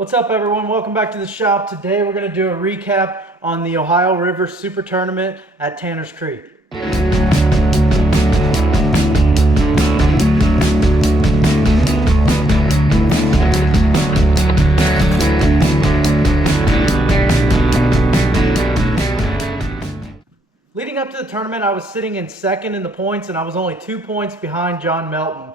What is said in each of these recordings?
What's up, everyone? Welcome back to the shop. Today we're going to do a recap on the Ohio River Super Tournament at Tanner's Creek. Leading up to the tournament, I was sitting in second in the points, and I was only 2 points behind John Melton.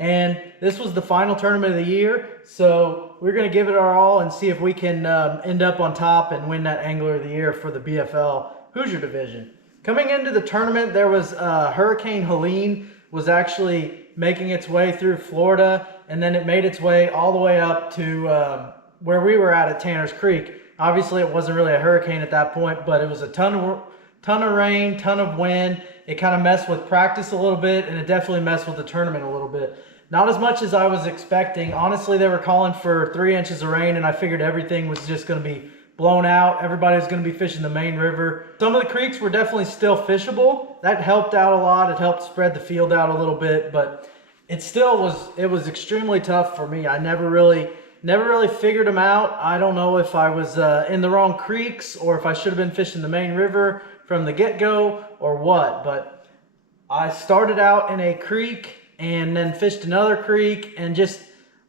And this was the final tournament of the year, so we're going to give it our all and see if we can end up on top and win that Angler of the Year for the BFL Hoosier Division. Coming into the tournament, there was Hurricane Helene was actually making its way through Florida, and then it made its way all the way up to where we were at Tanner's Creek. Obviously, it wasn't really a hurricane at that point, but it was a ton of rain, ton of wind. It kind of messed with practice a little bit, and it definitely messed with the tournament a little bit. Not as much as I was expecting. Honestly, they were calling for 3 inches of rain, and I figured everything was just going to be blown out. Everybody was going to be fishing the main river. Some of the creeks were definitely still fishable. That helped out a lot. It helped spread the field out a little bit, but it was extremely tough for me. I never really figured them out. I don't know if I was in the wrong creeks or if I should have been fishing the main river from the get-go or what, but I started out in a creek and then fished another creek, and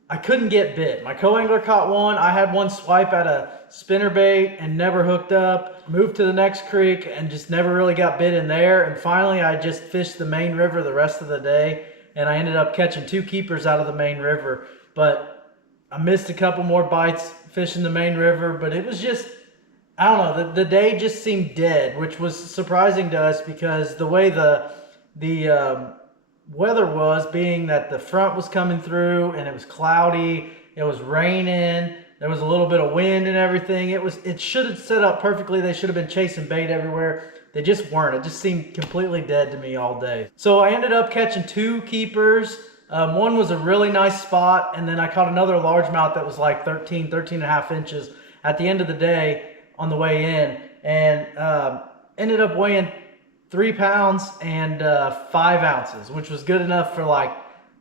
I couldn't get bit. My co-angler caught one. I had one swipe at a spinnerbait and never hooked up. Moved to the next creek and just never really got bit in there. And finally, I just fished the main river the rest of the day, and I ended up catching 2 keepers out of the main river. But I missed a couple more bites fishing the main river, but it was just, I don't know, the day just seemed dead, which was surprising to us because the way the weather was, being that the front was coming through and it was cloudy, it was raining, there was a little bit of wind and everything. It should have set up perfectly. They should have been chasing bait everywhere. They just weren't. It just seemed completely dead to me all day. So I ended up catching 2 keepers. One was a really nice spot, and then I caught another largemouth that was like 13 and a half inches at the end of the day on the way in, and ended up weighing 3 pounds and 5 ounces, which was good enough for like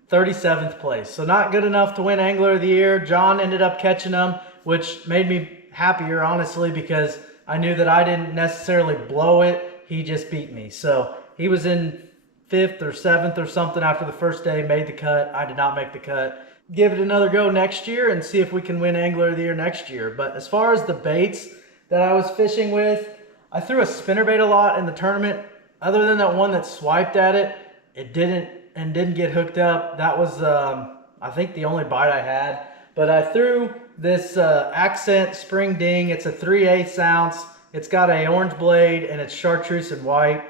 37th place. So not good enough to win Angler of the Year. John ended up catching them, which made me happier, honestly, because I knew that I didn't necessarily blow it. He just beat me. So he was in 5th or 7th or something after the first day, made the cut. I did not make the cut. Give it another go next year and see if we can win Angler of the Year next year. But as far as the baits that I was fishing with, I threw a spinnerbait a lot in the tournament. Other than that one that swiped at it, it didn't get hooked up. That was, I think, the only bite I had. But I threw this Accent Spring Ding. It's a 3/8 ounce. It's got a orange blade and it's chartreuse and white.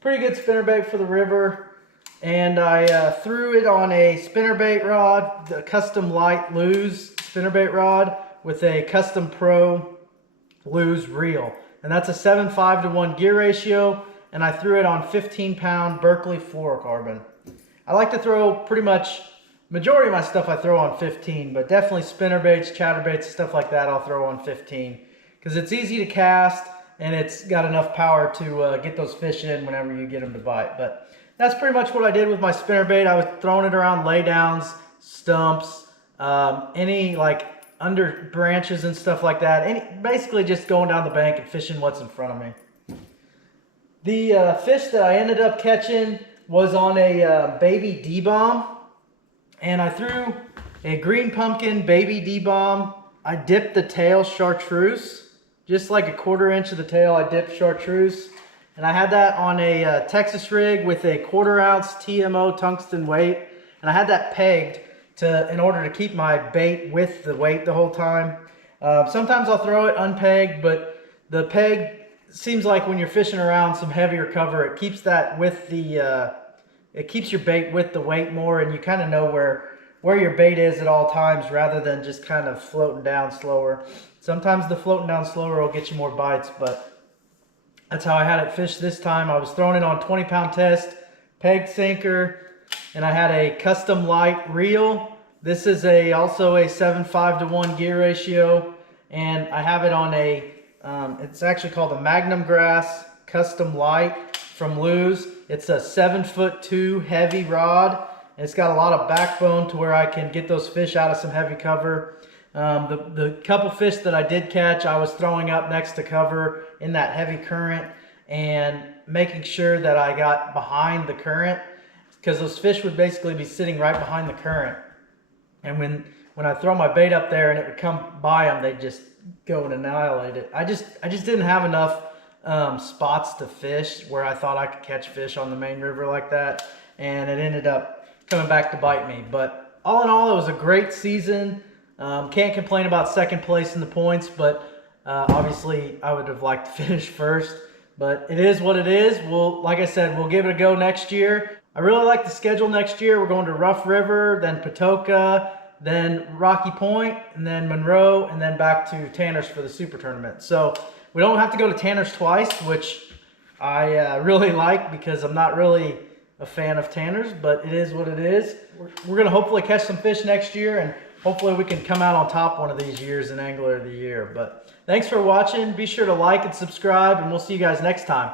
Pretty good spinnerbait for the river. And I threw it on a spinnerbait rod, the Custom Light Lose spinnerbait rod with a Custom Pro Lose reel. And that's a 7:5 to 1 gear ratio. And I threw it on 15-pound Berkeley fluorocarbon. I like to throw pretty much, majority of my stuff I throw on 15, but definitely spinnerbaits, chatterbaits, stuff like that I'll throw on 15. Because it's easy to cast, and it's got enough power to get those fish in whenever you get them to bite. But that's pretty much what I did with my spinnerbait. I was throwing it around laydowns, stumps, any like under branches and stuff like that. Basically just going down the bank and fishing what's in front of me. The fish that I ended up catching was on a baby D-bomb, and I threw a green pumpkin baby D-bomb. I dipped the tail chartreuse, just like a 1/4 inch of the tail I dipped chartreuse, and I had that on a Texas rig with a 1/4 ounce TMO tungsten weight, and I had that pegged in order to keep my bait with the weight the whole time. Sometimes I'll throw it unpegged, but the peg seems like when you're fishing around some heavier cover, it keeps that with the it keeps your bait with the weight more, and you kind of know where your bait is at all times rather than just kind of floating down slower. Sometimes the floating down slower will get you more bites, but that's how I had it fished this time. I was throwing it on 20-pound test, peg sinker, and I had a Custom Light reel. This is also a 7:5 to 1 gear ratio, and I have it on a it's actually called a Magnum Grass Custom Light from Lose. It's a 7'2" heavy rod, and it's got a lot of backbone to where I can get those fish out of some heavy cover. The couple fish that I did catch, I was throwing up next to cover in that heavy current and making sure that I got behind the current, because those fish would basically be sitting right behind the current. And when I throw my bait up there and it would come by them, they'd just go and annihilate it. I just didn't have enough spots to fish where I thought I could catch fish on the main river like that, and it ended up coming back to bite me. But all in all, it was a great season. Can't complain about second place in the points, but obviously I would have liked to finish first. But it is what it is. Like I said, we'll give it a go next year. I really like the schedule next year. We're going to Rough River, then Patoka, then Rocky Point, and then Monroe, and then back to Tanner's for the Super Tournament. So we don't have to go to Tanner's twice, which I really like, because I'm not really a fan of Tanner's, but it is what it is. We're going to hopefully catch some fish next year, and hopefully we can come out on top one of these years in Angler of the Year. But thanks for watching. Be sure to like and subscribe, and we'll see you guys next time.